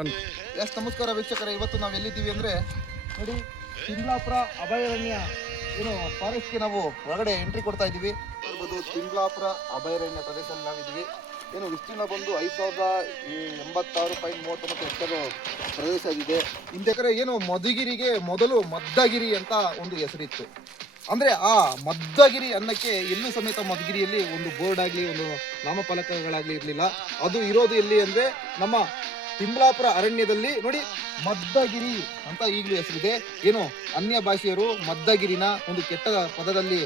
S ನಮಸ್ಕಾರ ವೀಕ್ಷಕರೇ, ಇವತ್ತು ನಾವು ಎಲ್ಲಿದ್ದೀವಿ ಅಂದರೆ ನೋಡಿ, ತಿಮ್ಲಾಪುರ ಅಭಯಾರಣ್ಯ ಏನು ಫಾರೆಸ್ಟ್ಗೆ ನಾವು ಹೊರಗಡೆ ಎಂಟ್ರಿ ಕೊಡ್ತಾ ಇದ್ದೀವಿ. ನೋಡ್ಬೋದು ತಿಮ್ಲಾಪುರ ಅಭಯಾರಣ್ಯ ಪ್ರದೇಶದಲ್ಲಿ ನಾವಿದ್ದೀವಿ. ಏನು ವಿಸ್ತೀರ್ಣ ಬಂದು 5086.39 ಹೆಕ್ಟೇರ್ ಪ್ರದೇಶ ಇದೆ. ಹಿಂದೆ ಏನು ಮಧುಗಿರಿಗೆ ಮೊದಲು ಮದ್ದಗಿರಿ ಅಂತ ಒಂದು ಹೆಸರಿತ್ತು. ಅಂದರೆ ಆ ಮದ್ದಗಿರಿ ಅನ್ನಕ್ಕೆ ಎಲ್ಲೂ ಸಮೇತ ಮಧುಗಿರಿಯಲ್ಲಿ ಒಂದು ಬೋರ್ಡ್ ಆಗಲಿ ಒಂದು ನಾಮಫಲಕಗಳಾಗಲಿ ಇರಲಿಲ್ಲ. ಅದು ಇರೋದು ಎಲ್ಲಿ ಅಂದರೆ ನಮ್ಮ ತಿಮ್ಲಾಪುರ ಅರಣ್ಯದಲ್ಲಿ ನೋಡಿ, ಮದ್ದಗಿರಿ ಅಂತ ಈಗಲೂ ಹೆಸರಿದೆ. ಏನು ಅನ್ಯ ಭಾಷೆಯರು ಮದ್ದಗಿರಿನ ಒಂದು ಕೆಟ್ಟ ಪದದಲ್ಲಿ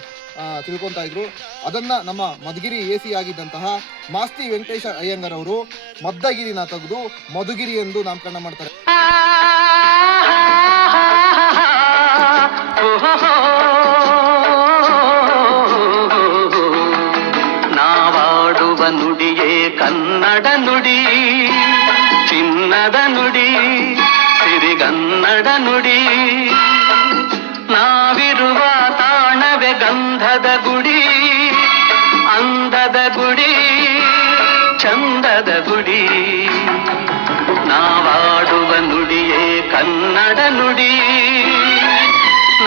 ತಿಳ್ಕೊತಾ ಇದ್ರು. ಅದನ್ನ ನಮ್ಮ ಮಧುಗಿರಿ ಎಸಿ ಆಗಿದ್ದಂತಹ ಮಾಸ್ತಿ ವೆಂಕಟೇಶ ಅಯ್ಯಂಗರ್ ಅವರು ಮದ್ದಗಿರಿನ ತೆಗೆದು ಮಧುಗಿರಿ ಎಂದು ನಾಮಕರಣ ಮಾಡ್ತಾರೆ. ನಾವಾಡುವ ನುಡಿಯೇ ಕನ್ನಡ ನುಡಿ, ಚಿನ್ನದ ನುಡಿ, ಸಿರಿಗನ್ನಡ ನುಡಿ. ನಾವಿರುವ ತಾಣವೇ ಗಂಧದ ಗುಡಿ, ಅಂದದ ಗುಡಿ, ಚಂದದ ಗುಡಿ. ನಾವಾಡುವ ನುಡಿಯೇ ಕನ್ನಡ ನುಡಿ,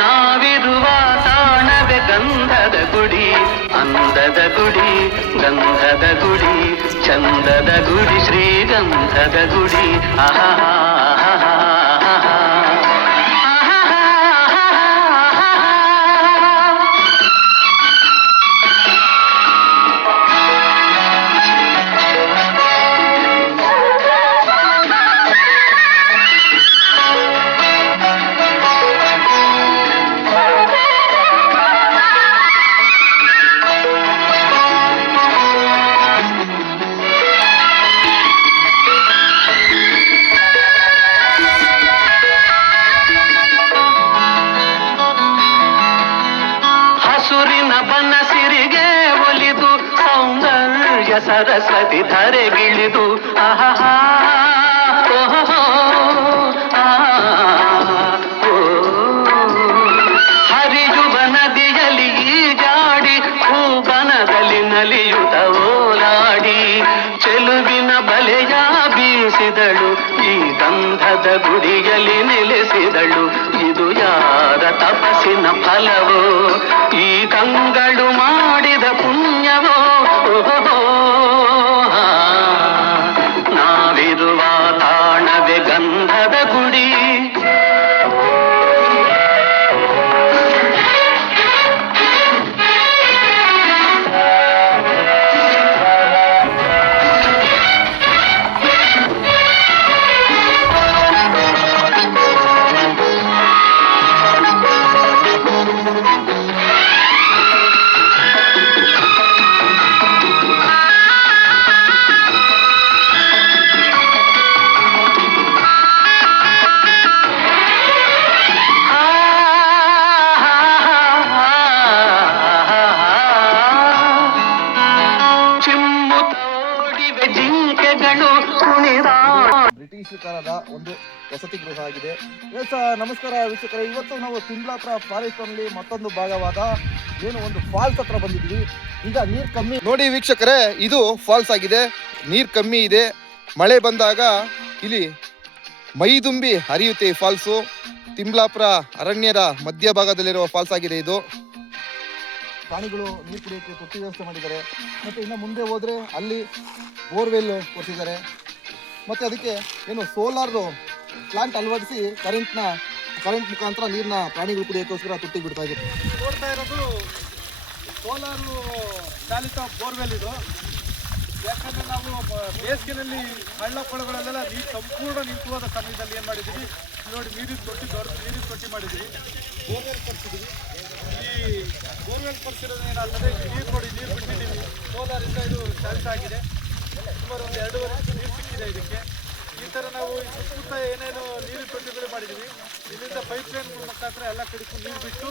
ನಾವಿರುವ ತಾಣವೇ ಗಂಧದ ಗುಡಿ, ಅಂದದ ಗುಡಿ, ಗಂಧದ ಗುಡಿ, ಚಂದದ ಗುಡಿ, ಶ್ರೀಗಂಧದ ಗುಡಿ. ಆಹಾ ಬನಸಿರಿಗೆ ಒಲಿದು ಸೌಂದರ್ಯ ಸರಸ್ವತಿ ಧರೆಗಿಳಿದು ಆಹಾ ಹರಿಯುವ ನದಿಯಲ್ಲಿ ಈಜಾಡಿ ಭೂಬನದಲ್ಲಿ ನಲಿಯುತ್ತ ಓಲಾಡಿ ಚೆಲುವಿನ ಬಲೆಯ ಬೀಸಿದಳು, ಈ ಗಂಧದ ಗುಡಿಯಲ್ಲಿ ನೆಲೆಸಿದಳು. ಇದು ಯಾರ ತಪಸ್ಸಿನ ಫಲವೋ, ಈ ಕಂಗಳು ಮಾಡಿದ ಪುಣ್ಯವೋ. ನಾವಿರುವ ತಾಣವೇ ಗಂಧದ ಗುಡಿ. ಬ್ರಿಟಿಷ್ ಕಾಲದ ಒಂದು ವಸತಿ ಗೃಹ ಆಗಿದೆ. ನಮಸ್ಕಾರ ವೀಕ್ಷಕರೇ, ಇವತ್ತು ನಾವು ತಿಮ್ಲಾಪುರ ಫಾರೆಸ್ಟ್ ನಲ್ಲಿ ಮತ್ತೊಂದು ಭಾಗವಾದ ಏನು ಒಂದು ಫಾಲ್ಸ್ ಹತ್ರ ಬಂದಿದ್ದೀವಿ. ಈಗ ನೀರು ಕಮ್ಮಿ ನೋಡಿ ವೀಕ್ಷಕರೇ, ಇದು ಫಾಲ್ಸ್ ಆಗಿದೆ. ನೀರು ಕಮ್ಮಿ ಇದೆ. ಮಳೆ ಬಂದಾಗ ಇಲ್ಲಿ ಮೈದುಂಬಿ ಹರಿಯುತ್ತೆ ಈ ಫಾಲ್ಸು. ತಿಮ್ಲಾಪುರ ಅರಣ್ಯದ ಮಧ್ಯಭಾಗದಲ್ಲಿರುವ ಫಾಲ್ಸ್ ಆಗಿದೆ ಇದು. ಪ್ರಾಣಿಗಳು ನೀರು ಕುಡಿಯೋಕ್ಕೆ ತೊಟ್ಟಿ ವ್ಯವಸ್ಥೆ ಮಾಡಿದ್ದಾರೆ. ಮತ್ತು ಇನ್ನು ಮುಂದೆ ಹೋದರೆ ಅಲ್ಲಿ ಬೋರ್ವೆಲ್ ಕೊಟ್ಟಿದ್ದಾರೆ. ಮತ್ತು ಅದಕ್ಕೆ ಏನು ಸೋಲಾರ್ ಪ್ಲಾಂಟ್ ಅಳವಡಿಸಿ ಕರೆಂಟ್ ಮುಖಾಂತರ ನೀರನ್ನ ಪ್ರಾಣಿಗಳು ಕುಡಿಯೋಕ್ಕೋಸ್ಕರ ತೊಟ್ಟಿ ಬಿಡ್ತಾ ಇದೆ. ನೋಡ್ತಾ ಇರೋದು ಸೋಲಾರು ಚಾಲಿತ ಬೋರ್ವೆಲ್ ಇದು. ಯಾಕಂದರೆ ನಾವು ಬೇಸಿಗೆನಲ್ಲಿ ಹಳ್ಳ ಕೊಳಗಳಲ್ಲೆಲ್ಲ ನೀರು ಸಂಪೂರ್ಣ ನಿಂತು ಹೋದ ಸಮಯದಲ್ಲಿ ಏನು ಮಾಡಿದ್ದೀವಿ ನೋಡಿ, ನೀರಿನ ತೊಟ್ಟಿ ನೀರಿನ ತೊಟ್ಟಿ ಮಾಡಿದ್ದೀವಿ, ಬೋರ್ವೆಲ್ ಕೊಡ್ತಿದ್ದೀವಿ. ಈ ಬೋರ್ವೆಲ್ ಕೊಡ್ತಿರೋದು ಏನಾಗ್ತದೆ, ನೀರು ನೋಡಿ ನೀರು ಬಿಟ್ಟಿದ್ದೀವಿ. ಸೋಲಾರಿಂದ ಇದು ಚಾಲಿತ ಆಗಿದೆ. ಸುಮಾರು ಒಂದು 2 ವರ್ಷ ನೀರು ಸಿಕ್ಕಿದೆ ಇದಕ್ಕೆ. ಈ ಥರ ನಾವು ಸುತ್ತಮುತ್ತ ಏನೇನು ನೀರಿನ ತೊಟ್ಟಿಗಳು ಮಾಡಿದ್ದೀವಿ. ಇಲ್ಲಿಂದ ಪೈಪ್ ಲೈನ್ ಮುಖಾಂತರ ಎಲ್ಲ ಕಡೆಗೂ ನೀರು ಬಿಟ್ಟು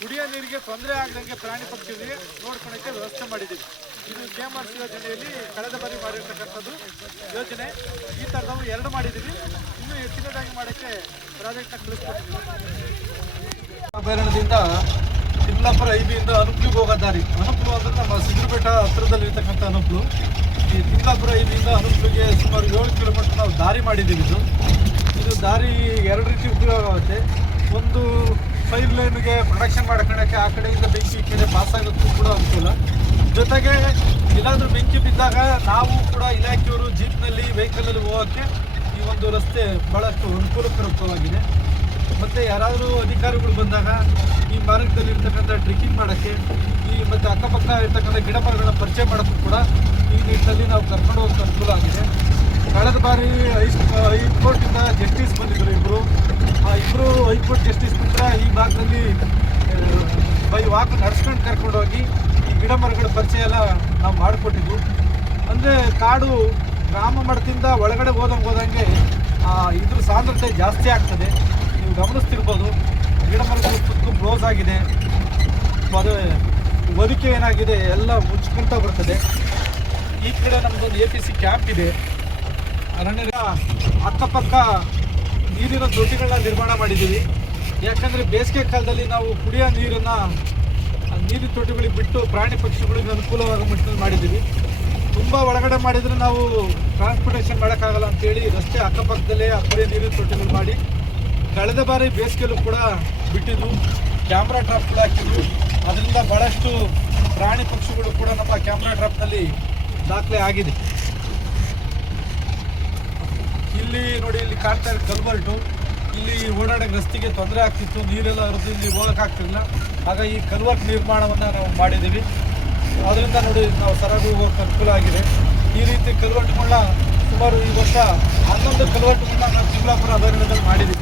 ಕುಡಿಯೋ ನೀರಿಗೆ ತೊಂದರೆ ಆಗದಂಗೆ ಪ್ರಾಣಿ ಪಕ್ಷಿಗಳಿಗೆ ನೋಡ್ಕೊಳ್ಳೋಕ್ಕೆ ವ್ಯವಸ್ಥೆ ಮಾಡಿದ್ದೀವಿ. ಇದು KMRC ಯೋಜನೆಯಲ್ಲಿ ಕಳೆದ ಬಾರಿ ಮಾಡಿರ್ತಕ್ಕಂಥದ್ದು ಯೋಜನೆ. ಈ ಥರದವು 2 ಮಾಡಿದ್ದೀವಿ. ಇನ್ನೂ ಹೆಚ್ಚಿನದಾಗಿ ಮಾಡೋಕ್ಕೆ ಪ್ರಾಜೆಕ್ಟ್ನ ಕಳಿಸ್ಕೊಟ್ಟಿದ್ದೀವಿ. ಅಭಯಾರಣ್ಯದಿಂದ ತಿಮ್ಲಾಪುರ ಐಬಿಯಿಂದ ಅನುಪ್ಲಿಗೆ ಹೋಗೋ ದಾರಿ. ಅನುಪ್ಲು ಅಂದರೆ ನಮ್ಮ ಸಿದ್ರಬೆಟ್ಟ ಹತ್ರದಲ್ಲಿರ್ತಕ್ಕಂಥ ಅನುಪ್ಲು. ಈ ತಿಮ್ಲಾಪುರ ಐಬಿಯಿಂದ ಅನುಪ್ಲಿಗೆ ಸುಮಾರು 7 ಕಿಲೋಮೀಟರ್ ನಾವು ದಾರಿ ಮಾಡಿದ್ದೀವಿ. ಇದು ದಾರಿ 2 ರೀತಿ ಉಪಯೋಗ ಆಗುತ್ತೆ. ಒಂದು ಫೈರ್ ಲೈನ್ಗೆ ಪ್ರೊಡಕ್ಷನ್ ಮಾಡ್ಕೊಳ್ಳೋಕ್ಕೆ, ಆ ಕಡೆಯಿಂದ ಬೆಂಕಿ ಈ ಕಡೆ ಪಾಸ್ ಆಗೋಕ್ಕೂ ಕೂಡ ಅನುಕೂಲ. ಜೊತೆಗೆ ಎಲ್ಲಾದರೂ ಬೆಂಕಿ ಬಿದ್ದಾಗ ನಾವು ಕೂಡ ಇಲಾಖೆಯವರು ಜೀಪ್ನಲ್ಲಿ ವೆಹಿಕಲಲ್ಲಿ ಹೋಗೋಕ್ಕೆ ಈ ಒಂದು ರಸ್ತೆ ಭಾಳಷ್ಟು ಅನುಕೂಲಕರವಾಗಿದೆ. ಮತ್ತು ಯಾರಾದರೂ ಅಧಿಕಾರಿಗಳು ಬಂದಾಗ ಈ ಮಾರ್ಗದಲ್ಲಿ ಇರ್ತಕ್ಕಂಥ ಟ್ರೆಕ್ಕಿಂಗ್ ಮಾಡೋಕ್ಕೆ, ಈ ಮತ್ತು ಅಕ್ಕಪಕ್ಕ ಇರ್ತಕ್ಕಂಥ ಗಿಡ ಮರಗಳನ್ನ ಪರಿಚಯ ಮಾಡೋಕ್ಕೂ ಕೂಡ ಈ ನಿಟ್ಟಿನಲ್ಲಿ ನಾವು ಕರ್ಕೊಂಡು ಹೋಗೋಕ್ಕೆ ಅನುಕೂಲ ಆಗಿದೆ. ಕಳೆದ ಬಾರಿ ಹೈಕೋರ್ಟಿಂದ ಜಸ್ಟಿಸ್ ಬಂದಿದ್ದರು ಇಬ್ಬರು. ಆ ಇಬ್ಬರು ಹೈಕೋರ್ಟ್ ಜಸ್ಟಿಸ್ ಬಿಟ್ಟರೆ ಈ ಭಾಗದಲ್ಲಿ ಬೈ ವಾಕ್ ನಡ್ಸ್ಕೊಂಡು ಕರ್ಕೊಂಡೋಗಿ ಈ ಗಿಡ ಮರಗಳ ಪರಿಚಯ ಎಲ್ಲ ನಾವು ಮಾಡಿಕೊಟ್ಟಿದ್ವು. ಅಂದರೆ ಕಾಡು ಗ್ರಾಮ ಮಟ್ಟದಿಂದ ಒಳಗಡೆ ಹೋದಂಗೆ ಇದ್ರ ಸಾಂದ್ರತೆ ಜಾಸ್ತಿ ಆಗ್ತದೆ. ನೀವು ಗಮನಿಸ್ತಿರ್ಬೋದು, ಗಿಡ ಮರಗಳು ಸುತ್ತಲೂ ಕ್ಲೋಸ್ ಆಗಿದೆ. ಅದು ಬದುಕೆ ಏನಾಗಿದೆ ಎಲ್ಲ ಮುಚ್ಕೊಂತ ಬರ್ತದೆ. ಈ ಕಡೆ ನಮ್ಮದೊಂದು APC ಕ್ಯಾಂಪ್ ಇದೆ. ಅರಣ್ಯದ ಅಕ್ಕಪಕ್ಕ ನೀರಿನ ತೊಟ್ಟಿಗಳನ್ನ ನಿರ್ಮಾಣ ಮಾಡಿದ್ದೀವಿ. ಯಾಕಂದರೆ ಬೇಸಿಗೆ ಕಾಲದಲ್ಲಿ ನಾವು ಕುಡಿಯೋ ನೀರನ್ನು ನೀರಿನ ತೊಟ್ಟಿಗಳಿಗೆ ಬಿಟ್ಟು ಪ್ರಾಣಿ ಪಕ್ಷಿಗಳಿಗೆ ಅನುಕೂಲವಾಗೋ ಮಟ್ಟದಲ್ಲಿ ಮಾಡಿದ್ದೀವಿ. ತುಂಬ ಒಳಗಡೆ ಮಾಡಿದರೆ ನಾವು ಟ್ರಾನ್ಸ್ಪೋರ್ಟೇಷನ್ ಮಾಡೋಕ್ಕಾಗಲ್ಲ ಅಂತೇಳಿ ರಸ್ತೆ ಅಕ್ಕಪಕ್ಕದಲ್ಲೇ ಆ ಕುಡಿಯೋ ನೀರಿನ ತೊಟ್ಟಿಗಳು ಮಾಡಿ ಕಳೆದ ಬಾರಿ ಬೇಸಿಗೆಯಲ್ಲೂ ಕೂಡ ಬಿಟ್ಟಿದ್ವು. ಕ್ಯಾಮ್ರಾ ಟ್ರಾಪ್ ಕೂಡ ಹಾಕಿದ್ವು. ಅದರಿಂದ ಭಾಳಷ್ಟು ಪ್ರಾಣಿ ಪಕ್ಷಿಗಳು ಕೂಡ ನಮ್ಮ ಕ್ಯಾಮ್ರಾ ಟ್ರಾಪ್ನಲ್ಲಿ ದಾಖಲೆ ಆಗಿದೆ. ಇಲ್ಲಿ ನೋಡಿ, ಇಲ್ಲಿ ಕಾಣ್ತಾ ಇರೋ ಕಲ್ವರ್ಟು, ಇಲ್ಲಿ ಓಡಾಡೋಕ್ಕೆ ರಸ್ತೆಗೆ ತೊಂದರೆ ಆಗ್ತಿತ್ತು, ನೀರೆಲ್ಲ ಹರಿದು ಇಲ್ಲಿ ಹೋಗೋಕ್ಕಾಗ್ತಿರಲಿಲ್ಲ. ಆಗ ಈ ಕಲ್ವರ್ಟ್ ನಿರ್ಮಾಣವನ್ನು ನಾವು ಮಾಡಿದ್ದೀವಿ. ಅದರಿಂದ ನೋಡಿ ನಾವು ಸರಾಗಿ ಹೋಗೋಕ್ಕೆ ಅನುಕೂಲ ಆಗಿದೆ. ಈ ರೀತಿ ಕಲ್ವರ್ಟ್ಗಳನ್ನ ಸುಮಾರು ಈ ವರ್ಷ 11 ಕಲ್ವರ್ಟ್ಗಳನ್ನ ನಾವು ತಿಮ್ಲಾಪುರ ಅಭಯಾರಣ್ಯದಲ್ಲಿ ಮಾಡಿದ್ದೀವಿ.